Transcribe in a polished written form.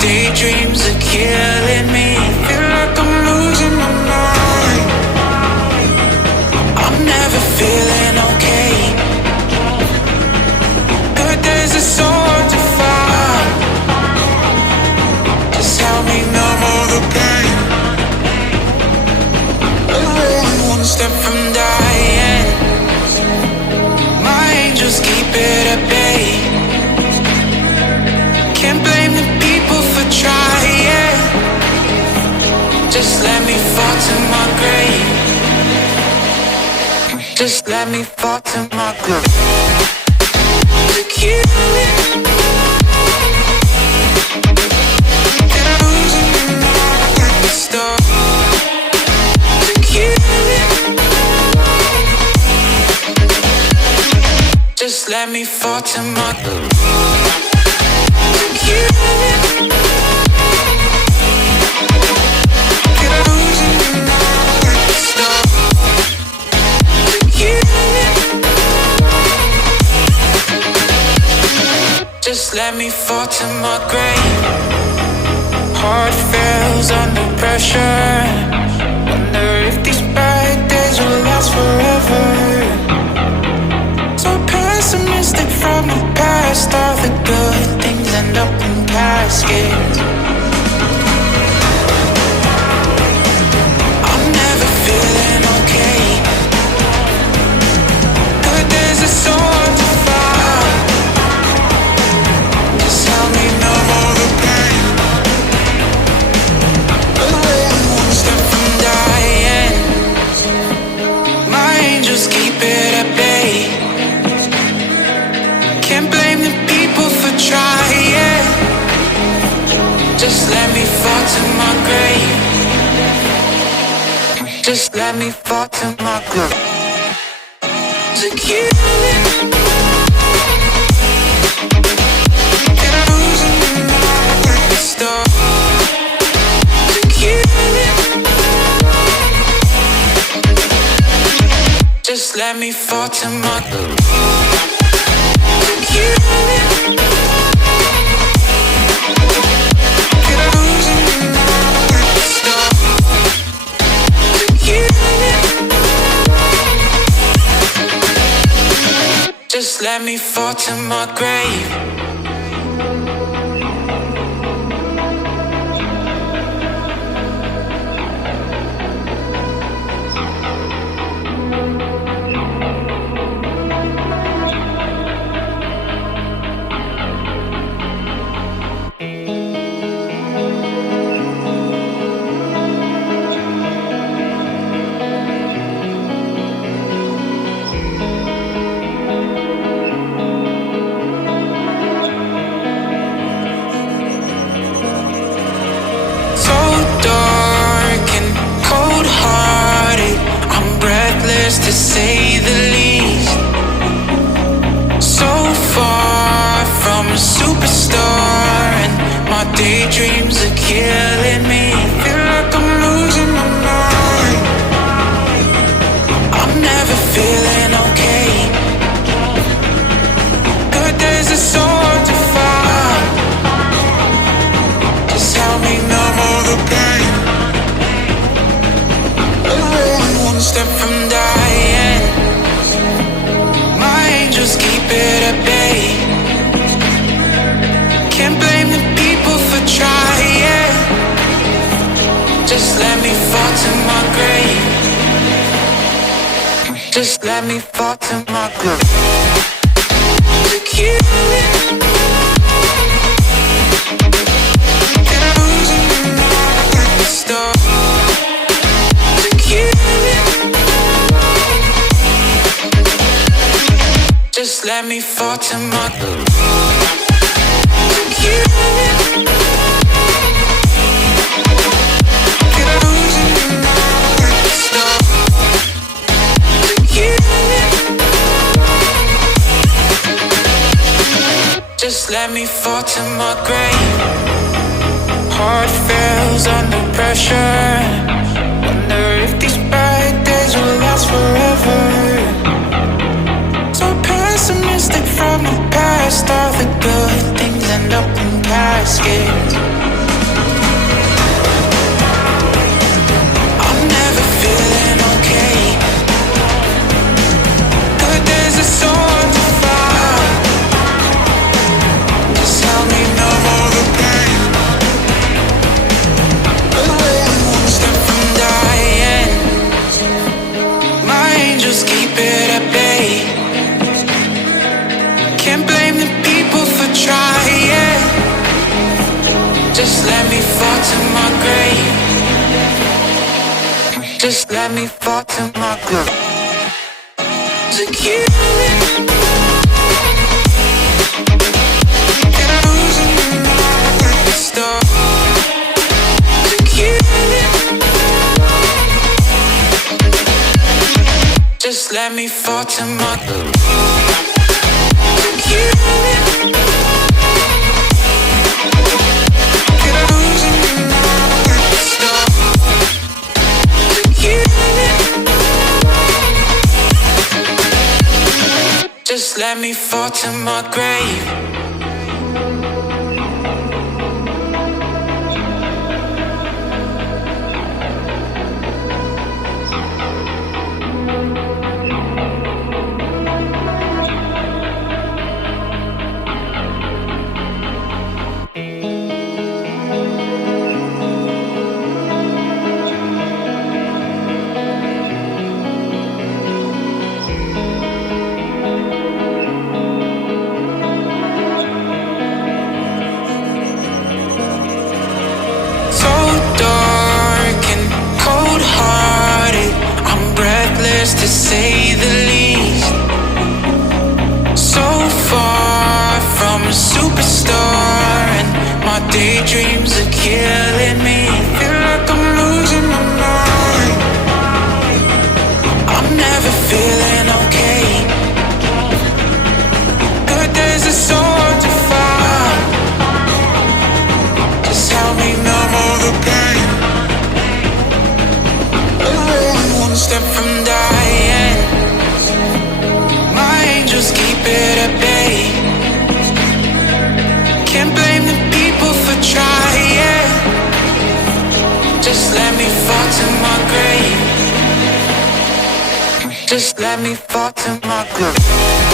daydreams are killing me. Feel like I'm losing my mind. I'm never feeling okay. Good days are so hard to find. Just help me numb all the pain. I'm only one step from dying. My angels keep it at bay. Can't blame the people for trying. Just let me fall to my grave. Just let me fall to my grave. To kill it. And I'm losing my mind. Stop. To kill it. Just let me fall to my grave. Just let me fall to my grave. Heart fails under pressure. Wonder if these bad days will last forever. So pessimistic from the past. All the good things end up in caskets. I'm never feeling okay. Good days are so hard to find. Just help me numb all the pain. I'm only one step from dying. My angels keep it at bay. Can't blame the people for trying. Just let me fall to my grave. Just let me fall to my grave. To kill it. And I'm losing my mind. Stop. To kill it. Just let me fall to my grave. To kill it. And I'm losing my mind. Stop. To kill it. Just let me fall to my grave. To say the least. So far from a superstar, and my daydreams are killing me. Feel like I'm losing my mind. I'm never feeling okay. Good days are so hard to find. Just help me numb all the pain. I'm only one step from dying. My angels keep it at bay. Can't blame the people for trying. Just let me fall to my grave. Just let me fall to my grave. To kill it. And I'm losing my mind. Stop. To kill it. Just let me fall to my grave. To kill it. And I'm losing my mind. Stop. To kill it. Just let me fall to my grave. Heart fails under pressure. Wonder if these bad days will last forever. So pessimistic from the past. All the good things end up in caskets. feeling okay. Good days are so hard to find. Just help me numb all the pain. I'm one step from dying. My angels keep it at bay. Can't blame the people for trying. Just let me fall to my grave. Just let me fall to my grave. To kill it. Get losing my stuff. To kill it. Just let me fall to my grave. To kill it. Get losing my stuff. To kill it. Just let me fall to my grave. So dark and cold-hearted, I'm breathless to say the least. So far from a superstar, and my daydreams are killing me. Feel like I'm losing my mind. I'm never feeling okay. Good days are so hard to find. Just help me numb all the pain. I'm one step from dying. My angels keep it at bay. Can't blame the people for trying. Just let me fall to my grave. Just let me fall to my grave.